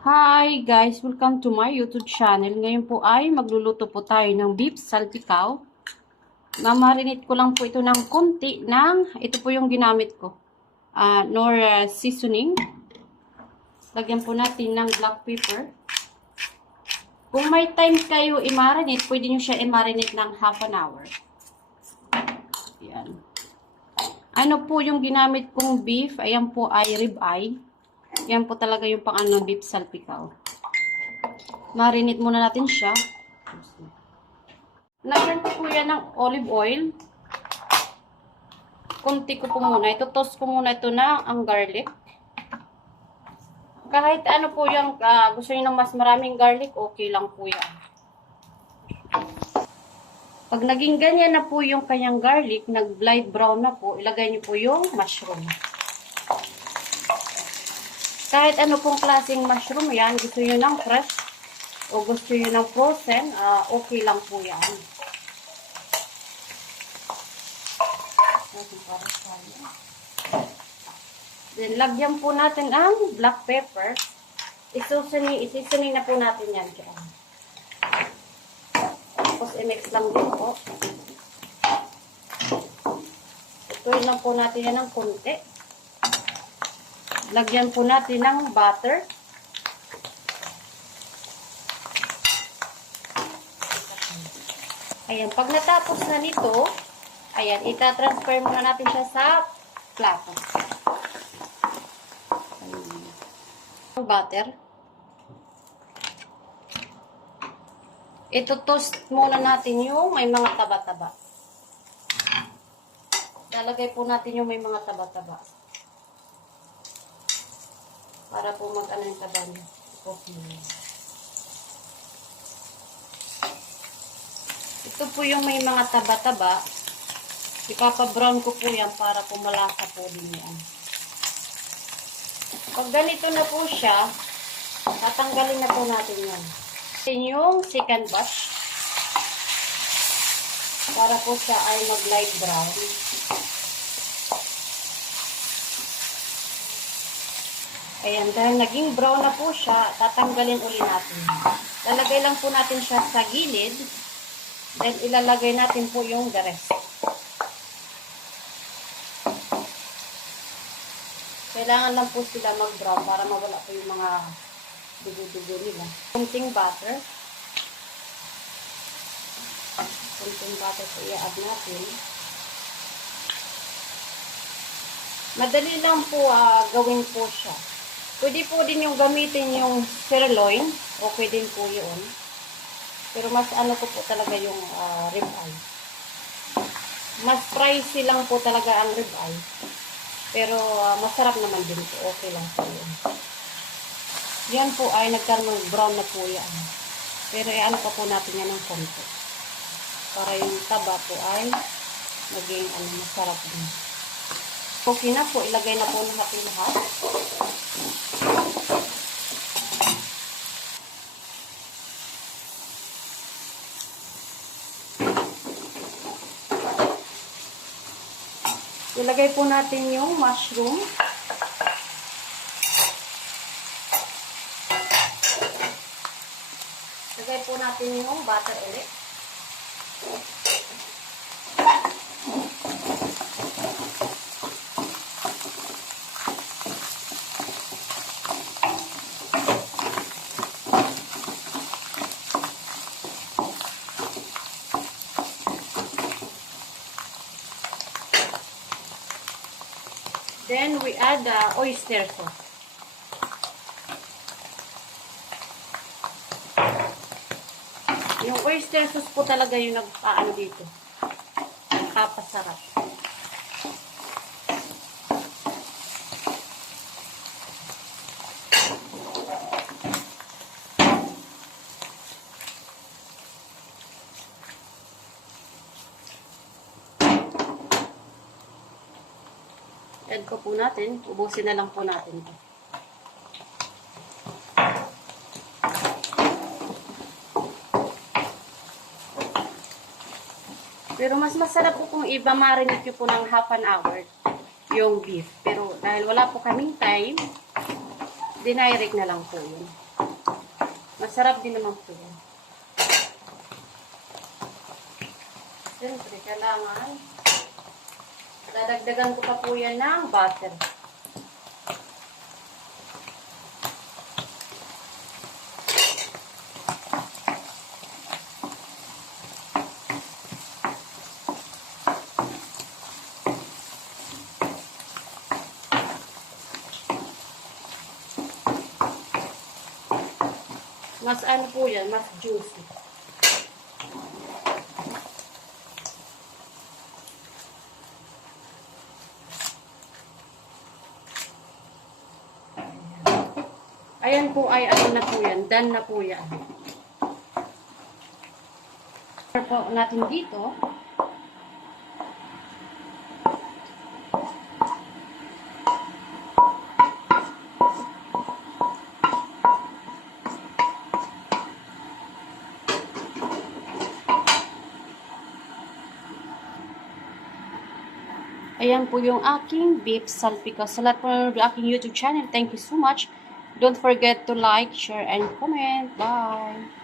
Hi guys! Welcome to my YouTube channel. Ngayon po ay magluluto po tayo ng beef salpikaw. Mamarinate ko lang po ito ng konti ito po yung ginamit ko. Nor seasoning. Lagyan po natin ng black pepper. Kung may time kayo i-marinate, pwede nyo siya i-marinate ng half an hour. Yan. Ano po yung ginamit kong beef? Ayan po ay ribeye. Yan po talaga yung beef salpikaw. Marinate muna natin siya. Lagyan ko po yan ng olive oil. Kunti ko po muna. Ito-toast ko muna ito na ang garlic. Kahit ano po yung gusto niyo ng mas maraming garlic, okay lang po yan. Pag naging ganyan na po yung kanyang garlic, nag-light brown na po, ilagay niyo po yung mushroom. Kahit ano pong klaseng mushroom yan, gusto niyo ng fresh o gusto niyo ng frozen, okay lang po yan. Then, lagyan po natin ang black pepper. Isisening na po natin yan dyan. Tapos, i-mix lang din po. Ituin lang po natin yan ng konti. Lagyan po natin ng butter. Ayan, pag natapos na nito, ayan, itatransfer muna natin siya sa plato. Ang butter. Ito toast muna natin yung may mga taba-taba. Lalagay po natin yung may mga taba-taba. Para po mag-ano yung taba niya. Okay. Ito po yung may mga taba-taba. Ipapa-brown ko po yan para po malasa po din yan. Pag ganito na po siya, tatanggalin na po natin yan. Yung second batch. Para po siya ay mag-light brown. Ayan, dahil naging brown na po siya, tatanggalin uli natin. Lalagay lang po natin siya sa gilid. Then, ilalagay natin po yung the rest. Kailangan lang po sila mag-brown para mawala po yung mga dugo-dugo nila. Kunting butter. Kunting butter po i-add natin. Madali lang po gawin po siya. Pwede po din yung gamitin yung sirloin. Okay din po yun. Pero mas ano ko po talaga yung ribeye. Mas pricey lang po talaga ang ribeye. Pero masarap naman din po. Okay lang po yun. Yan po ay nagkaroon brown na po yan. Pero ano pa po natin yan ng konti. Para yung taba po ay maging masarap din. Okay na po. Ilagay na po natin lahat. Ilagay po natin yung mushroom. Ilagay po natin yung butter ulit. Then, we add oyster sauce. Yung oyster sauce po talaga yung nagpaano dito. Nagpapasarap. Add ko po natin. Ubusin na lang po natin ito. Pero mas masarap po kung iba-marinate nyo po ng half an hour yung beef. Pero dahil wala po kaming time, dinirect na lang po yun. Masarap din naman po yan. Siyempre, kailangan dadagdagan ko pa po yan ng butter. Mas ano po yan, mas juicy. Ayan po ay ano na po yan, done na po yan. Po natin dito. Ayan po yung aking beef salpicas. Sa lahat po ng aking YouTube channel, thank you so much. Don't forget to like, share, and comment. Bye!